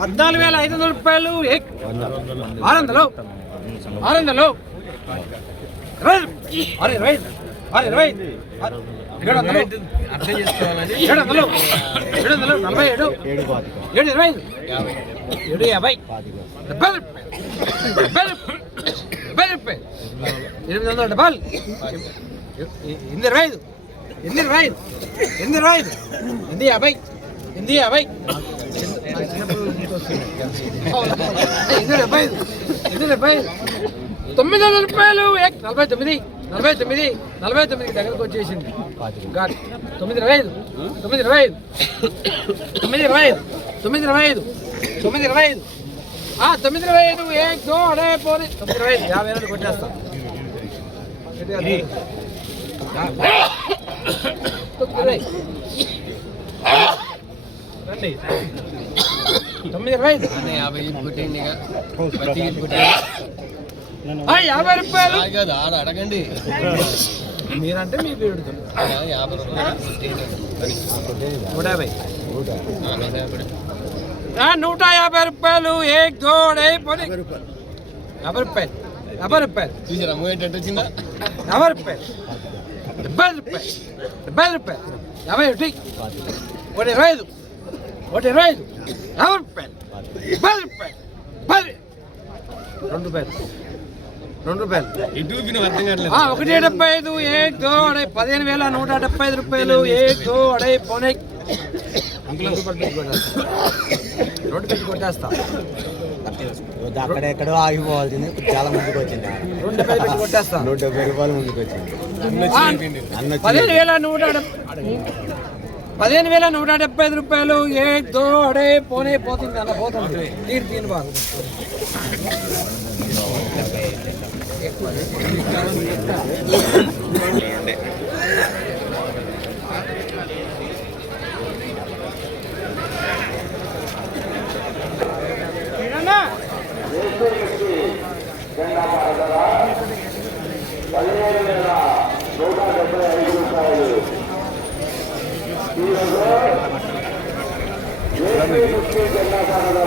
పద్నాలుగు వేల ఐదు వందల రూపాయలు ఆరు వందలు. ఆరు వందలు. ఇరవై. ఇరవై. ఏడు వందలు. ఏడు వందలు. ఏడు వందలు. నలభై ఏడు. ఏడు ఇరవై. ఏడు యాభై. డెబ్బై రూపాయలు. డెబ్బై రూపాయలు. డెబ్బై రూపాయలు. ఎనిమిది వందల. డెబ్బై ఎనిమిది ఇరవై ఐదు? ఎనిమిది ఇరవై ఐదు? ఎనిమిది ఇరవై ఐదు? ఎనిమిది యాభై? ఎనిమిది యాభై? ఎనిమిది డెబ్బై ఐదు? ఎనిమిది డెబ్బై ఐదు? తొమ్మిది వందల రూపాయలు. నలభై తొమ్మిది. నలభై తొమ్మిది. నలభై తొమ్మిది దగ్గరకు వచ్చేసింది. గాడ్ తొమ్మిది ఇరవై ఐదు. తొమ్మిది ఇరవై ఐదు. తొమ్మిది ఇరవై ఐదు. తొమ్మిది ఇరవై ఐదు. తొమ్మిది ఇరవై ఐదు. ఆ, తొమ్మిది ఇరవై ఐదు. ఏక్ దో అడే పోనీ. తొమ్మిది ఇరవై ఐదు. యాభై ఏళ్ళు కొట్టేస్తాం తొమ్మిది యాభై పుట్టండి ఇక ఆ, యాభై రూపాయలు కాదు ఆడ అడగండి మీరంటే మీ పేరు యాభై రూపాయలు నూట యాభై నూట యాభై. రూపాయలు యాభై రూపాయలు యాభై రూపాయలు చూసారా? మూమెంట్ ఎట్ట వచ్చిందా యాభై రూపాయలు డెబ్బై రూపాయలు డెబ్బై రూపాయలు యాభై ఒకటి. ఒకటి ఇరవై ఐదు. ఒకటి ఇరవై ఐదు. యాభై రూపాయలు డెబ్బై రూపాయలు డెబ్బై రెండు రూపాయలు రెండు రూపాయలు ఒకటి డెబ్బై ఐదు ఏక్ దో అడై పదిహేను వేల నూట డెబ్బై ఐదు రూపాయలు ఏక్ దో అడై పోనీ రెండు పెట్టి కొట్టేస్తా. అక్కడ ఎక్కడో ఆగిపోవాల్సింది. చాలా ముందుకు వచ్చింది. నూట డెబ్బై రూపాయలు ముందుకు వచ్చింది. పదిహేను వేల నూట డెబ్బై పదిహేను వేల నూట డెబ్బై ఐదు రూపాయలు. ఏ దో అడే పోనే పోతుంది అన్న పోతుంది. తీరు తీరు బాగు. పదిహేడు వేల నూట డెబ్బై ఐదు రూపాయలు ఈరోజు ఏపీ ముఖ్య జెండా కారణ